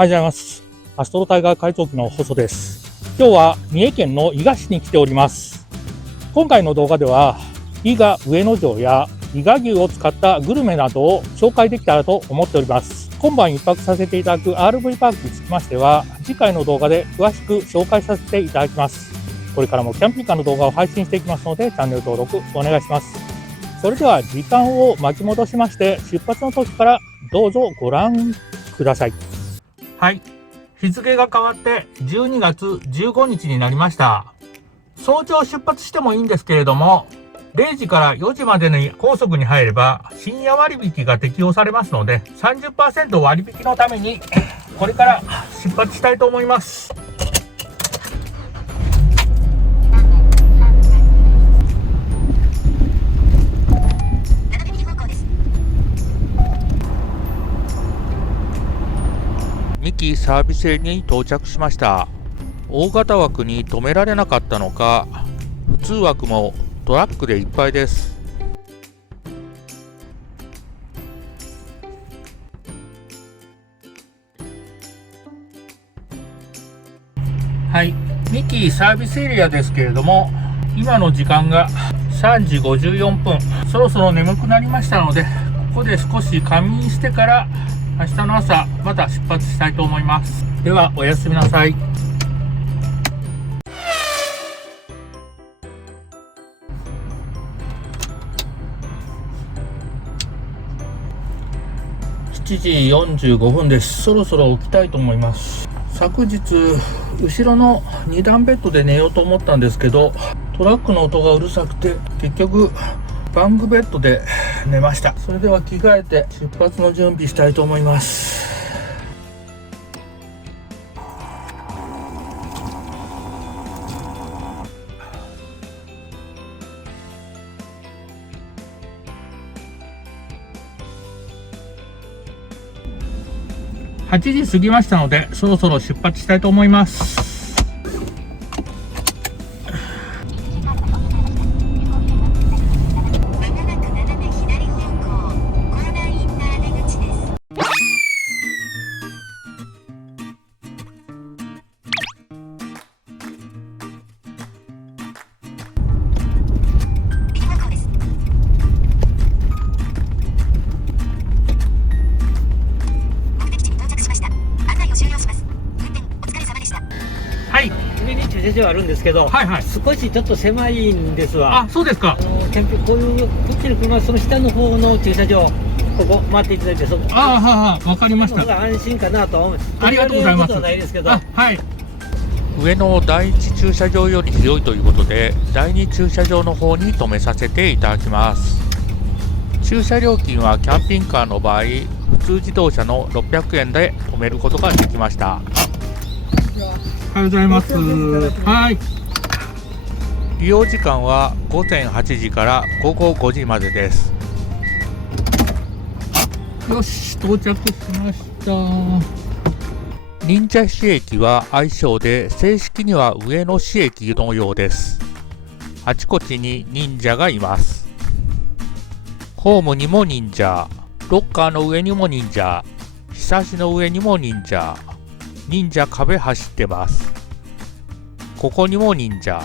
おはようございます。アストロタイガー改造機の細です。今日は三重県の伊賀市に来ております。今回の動画では伊賀上野城や伊賀牛を使ったグルメなどを紹介できたらと思っております。今晩一泊させていただく RV パークにつきましては次回の動画で詳しく紹介させていただきます。これからもキャンピングカーの動画を配信していきますのでチャンネル登録お願いします。それでは時間を巻き戻しまして出発の時からどうぞご覧ください。はい、日付が変わって12月15日になりました。早朝出発してもいいんですけれども、0時から4時までに高速に入れば深夜割引が適用されますので 30% 割引のためにこれから出発したいと思います。三木サービスエリアに到着しました。大型枠に止められなかったのか、普通枠もトラックでいっぱいです。はい、三木サービスエリアですけれども、今の時間が3時54分、そろそろ眠くなりましたので、ここで少し仮眠してから明日の朝また出発したいと思います。ではおやすみなさい。7時45分です。そろそろ起きたいと思います。昨日後ろの2段ベッドで寝ようと思ったんですけど、トラックの音がうるさくて結局バンクベッドで寝ました。それでは着替えて出発の準備したいと思います。8時過ぎましたので、そろそろ出発したいと思います。上に駐車場あるんですけど、少しちょっと狭いんですわ。あ、そうですか。キャンピングこういうこっちの車、その下の方の駐車場、ここ回っていただいて、わかりました。安心かなと思う。ありがとうございます。ないですけど、はい。上の第1駐車場より広いということで、第2駐車場の方に停めさせていただきます。駐車料金はキャンピングカーの場合、普通自動車の600円で止めることができました。おはようございます。はい。利用時間は午前8時から午後5時までです。よし、到着しました。忍者市駅は愛称で、正式には上野市駅のようです。あちこちに忍者がいます。ホームにも忍者、ロッカーの上にも忍者、ひさしの上にも忍者、忍者壁走ってます。ここにも忍者、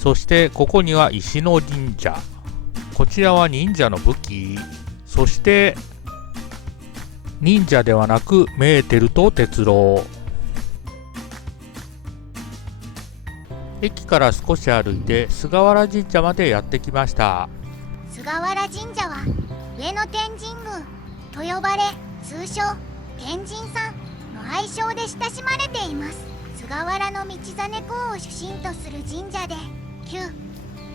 そしてここには石の忍者、こちらは忍者の武器、そして忍者ではなくメーテルと鉄郎。駅から少し歩いて菅原神社までやってきました。菅原神社は上野天神宮と呼ばれ、通称天神さんの愛称で親しまれています。菅原道真公を主神とする神社で、旧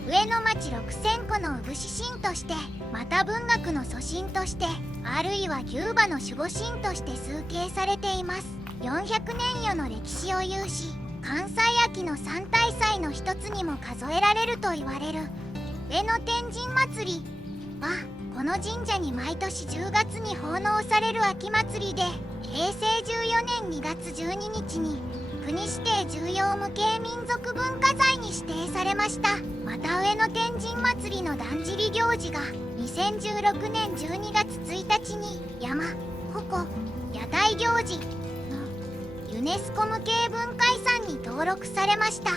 上野町6000個の産子神として、また文学の祖神として、あるいは牛馬の守護神として崇敬されています。400年余の歴史を有し、関西秋の三大祭の一つにも数えられると言われる上野天神祭りは、この神社に毎年10月に奉納される秋祭りで、平成14年2月12日に国指定重要無形民族文化財に指定されました。また上野天神祭りのだんじり行事が2016年12月1日に山鉾屋台行事のユネスコ無形文化遺産に登録されました。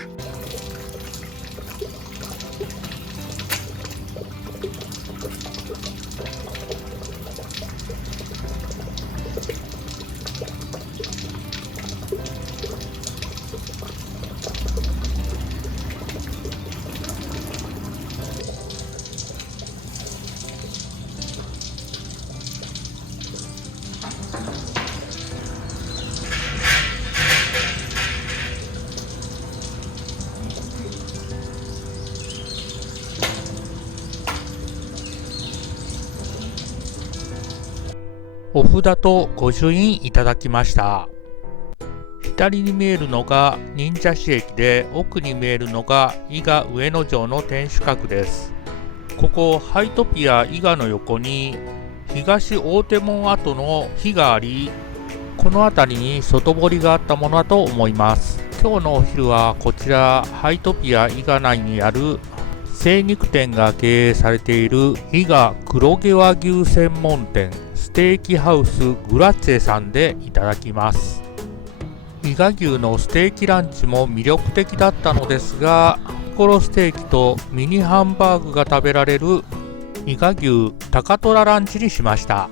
お札と御朱印いただきました。左に見えるのが忍者市駅で、奥に見えるのが伊賀上野城の天守閣です。ここハイトピア伊賀の横に東大手門跡の碑があり、この辺りに外堀があったものだと思います。今日のお昼はこちらハイトピア伊賀内にある精肉店が経営されている伊賀黒毛和牛専門店ステーキハウスグラッチェさんでいただきます。伊賀牛のステーキランチも魅力的だったのですが、コロステーキとミニハンバーグが食べられる伊賀牛高虎ランチにしました。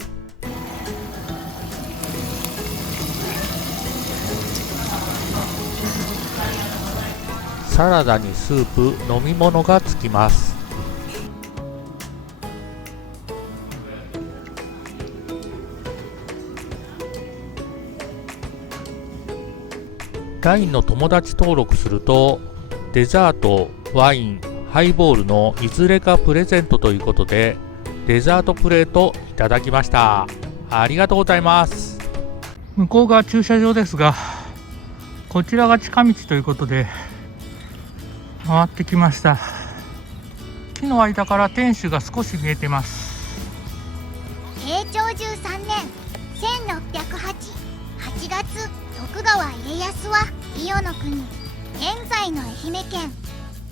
サラダにスープ、飲み物がつきます。LINE の友達登録するとデザート、ワイン、ハイボールのいずれかプレゼントということでデザートプレートいただきました。ありがとうございます。向こうが駐車場ですが、こちらが近道ということで回ってきました。木の間から天守が少し見えています。慶長13年1608、8月、徳川家康は伊予の国、現在の愛媛県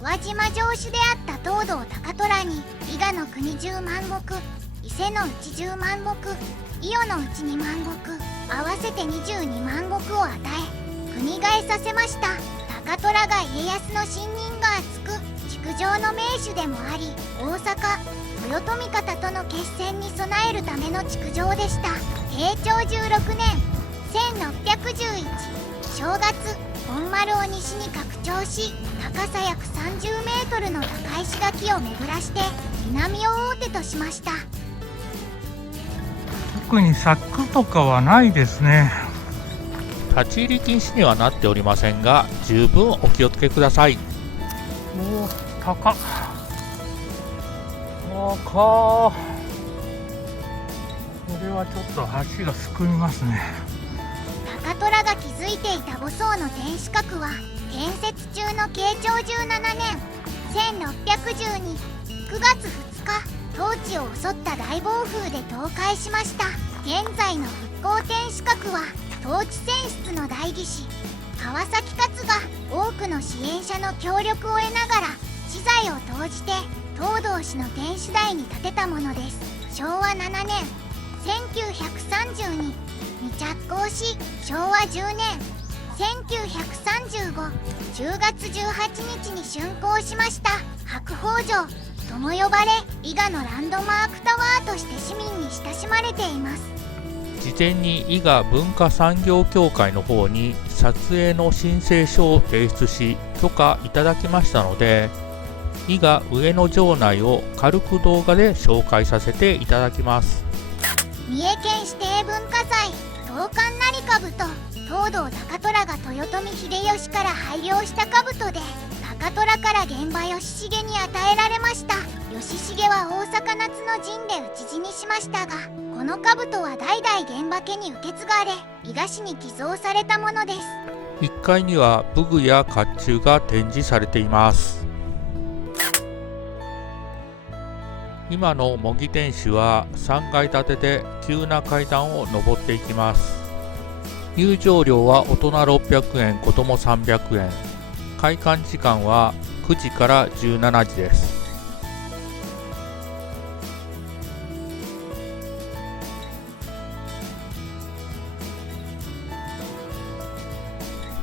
宇和島城主であった東堂高虎に伊賀の国10万石、伊勢のうち10万石、伊予のうち2万石、合わせて22万石を与え国替えさせました。高虎が家康の信任が厚く築城の名手でもあり、大阪豊臣方との決戦に備えるための築城でした。慶長16年1611、正月、本丸を西に拡張し、高さ約30メートルの高石垣を巡らして南を王手としました。特に柵とかはないですね。立ち入り禁止にはなっておりませんが、十分お気をつけください。おー、高っ。これはちょっと足がすくみますね。高虎が築いていた母層の天守閣は建設中の慶長17年1612、9月2日、当地を襲った大暴風で倒壊しました。現在の復興天守閣は統治選出の代議士川崎勝が多くの支援者の協力を得ながら資材を投じて東堂市の天守台に建てたものです。昭和7年1932に着工し、昭和10年1935、10月18日に竣工しました。白鳳城とも呼ばれ、伊賀のランドマークタワーとして市民に親しまれています。事前に伊賀文化産業協会の方に撮影の申請書を提出し許可いただきましたので、伊賀上野城内を軽く動画で紹介させていただきます。三重県指定文化財東海成兜、東堂高虎が豊臣秀吉から拝領した兜で、高虎から現場義重に与えられました。義重は大阪夏の陣で討ち死にしましたが、この兜は代々現場家に受け継がれ、伊賀市に寄贈されたものです。1階には武具や甲冑が展示されています。今の模擬天守は3階建てで急な階段を上っていきます。入場料は大人600円、子供300円。開館時間は9時から17時です。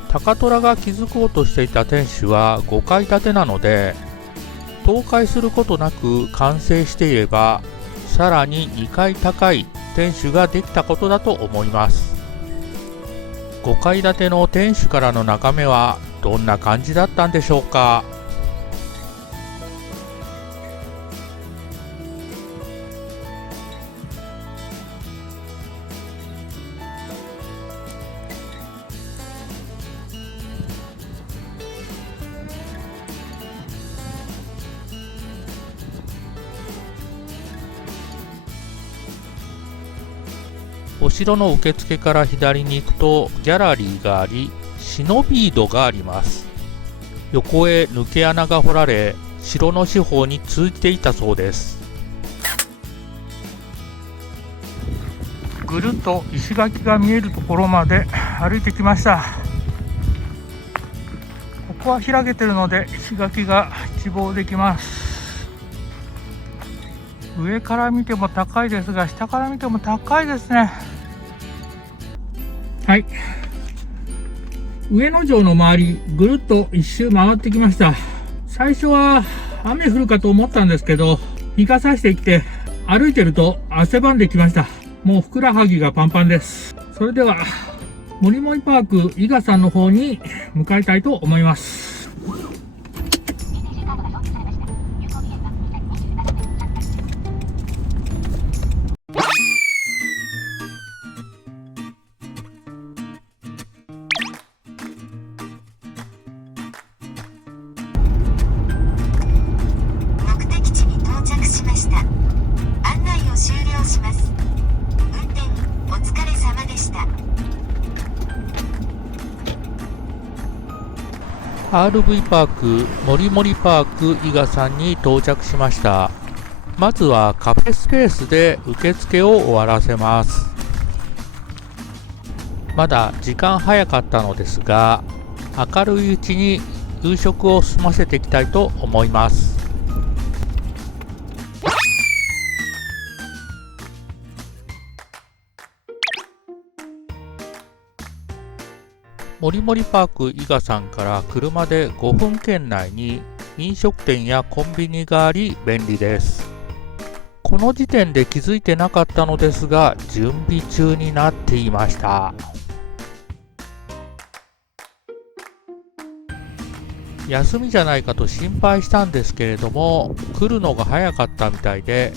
高虎が築こうとしていた天守は5階建てなので、倒壊することなく完成していれば、さらに2階高い天守ができたことだと思います。5階建ての天守からの眺めはどんな感じだったんでしょうか。お城の受付から左に行くとギャラリーがあり、シノビードがあります。横へ抜け穴が掘られ、城の四方に通じていたそうです。ぐるっと石垣が見えるところまで歩いてきました。ここは開けてるので石垣が一望できます。上から見ても高いですが、下から見ても高いですね。はい、上野城の周りぐるっと一周回ってきました。最初は雨降るかと思ったんですけど、日が差してきて歩いてると汗ばんできました。もうふくらはぎがパンパンです。それではもりもりパーク伊賀さんの方に向かいたいと思います。RV パークもりもりパーク伊賀さんに到着しました。まずはカフェスペースで受付を終わらせます。まだ時間早かったのですが、明るいうちに夕食を済ませていきたいと思います。もりもりパーク伊賀さんから車で5分圏内に飲食店やコンビニがあり便利です。この時点で気づいてなかったのですが、準備中になっていました。休みじゃないかと心配したんですけれども、来るのが早かったみたいで、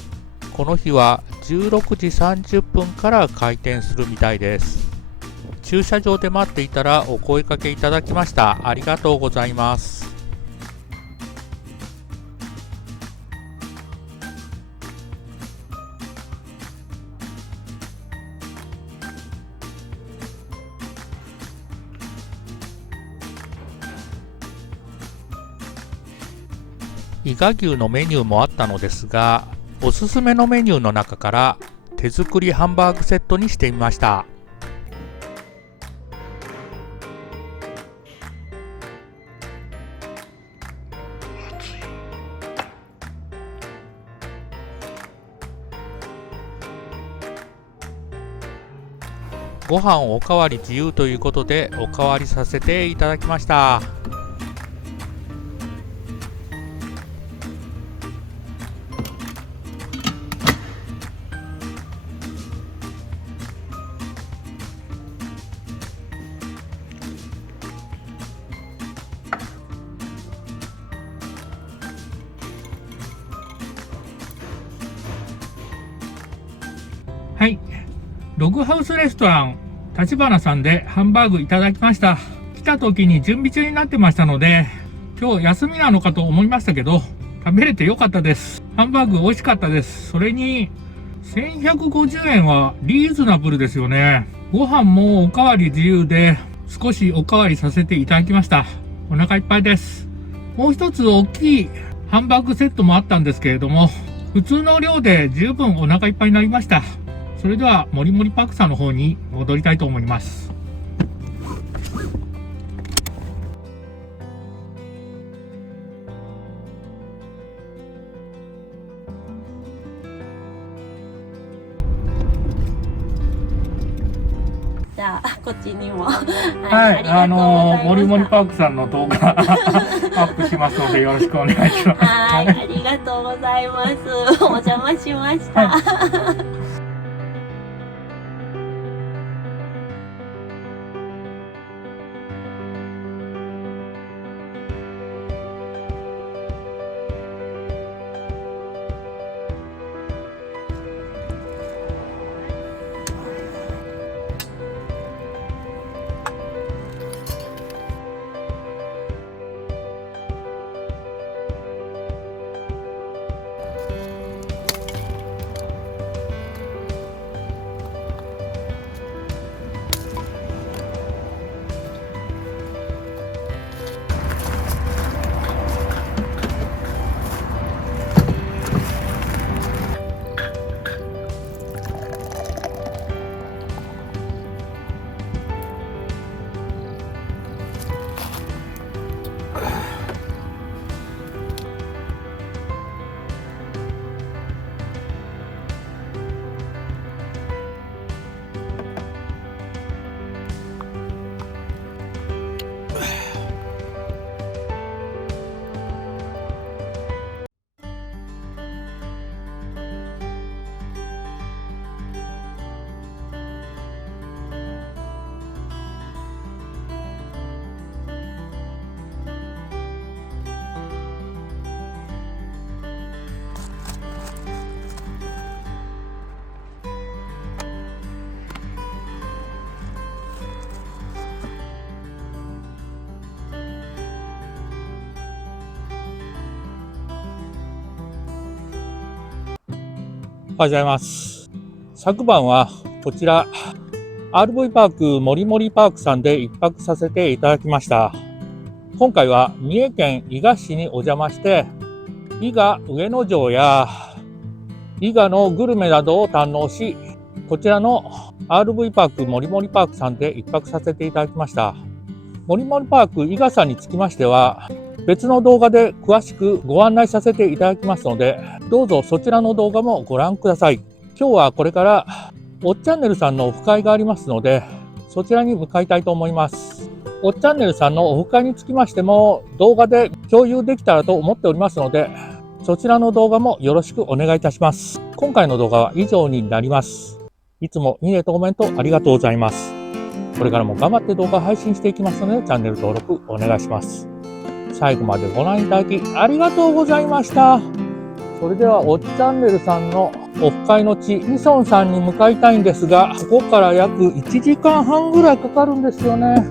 この日は16時30分から開店するみたいです。駐車場で待っていたらお声かけいただきました。ありがとうございます。伊賀牛のメニューもあったのですが、おすすめのメニューの中から手作りハンバーグセットにしてみました。ご飯おかわり自由ということでおかわりさせていただきました。はい、ログハウスレストラン立花さんでハンバーグいただきました。来た時に準備中になってましたので、今日休みなのかと思いましたけど、食べれてよかったです。ハンバーグ美味しかったです。それに1150円はリーズナブルですよね。ご飯もおかわり自由で少しおかわりさせていただきました。お腹いっぱいです。もう一つ大きいハンバーグセットもあったんですけれども、普通の量で十分お腹いっぱいになりました。それではもりもりパークさんの方に戻りたいと思います。じゃあこっちにも。はい、もりもりパークさんの動画アップしますのでよろしくお願いします。はい、ありがとうございます。お邪魔しました。おはようございます。昨晩はこちら RV パークもりもりパークさんで一泊させていただきました。今回は三重県伊賀市にお邪魔して伊賀上野城や伊賀のグルメなどを堪能し、こちらの RV パークもりもりパークさんで一泊させていただきました。もりもりパーク伊賀さんにつきましては別の動画で詳しくご案内させていただきますので、どうぞそちらの動画もご覧ください。今日はこれからおっチャンネルさんのオフ会がありますので、そちらに向かいたいと思います。おっチャンネルさんのオフ会につきましても動画で共有できたらと思っておりますので、そちらの動画もよろしくお願いいたします。今回の動画は以上になります。いつもいいねとコメントありがとうございます。これからも頑張って動画配信していきますので、チャンネル登録お願いします。最後までご覧いただきありがとうございました。それではおっチャンネルさんのオフ会の地、ミソンさんに向かいたいんですが、ここから約1時間半ぐらいかかるんですよね。